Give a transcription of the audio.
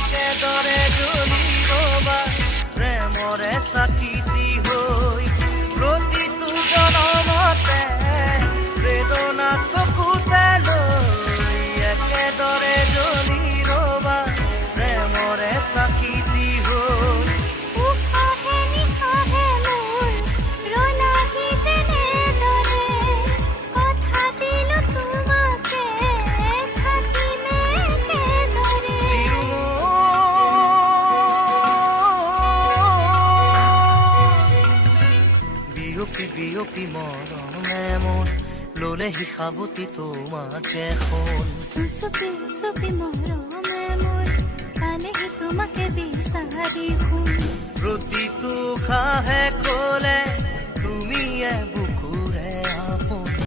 একেদৰে জ্বলিব বা প্ৰেমৰে চাকিতি হৈ প্ৰতিটো জনমতে বেদনা চকুতে লৈ একেদৰে জ্বলি ৰবা প্ৰেমৰে চাকিতি হৈ উশাহে নিশাহে মোৰ ৰলাহি যেনেদৰে কথা দিলো তোমাকে থাকিমে একেদৰে বিয়পি বিয়পি মৰমে মোৰ ললেহি সাৱতি তোমাকে শুন উচপি উচপি মৰমে মোৰ পালেহি তোমাকে বিচাৰি শুন প্ৰতিটো খাহে কলে তুমি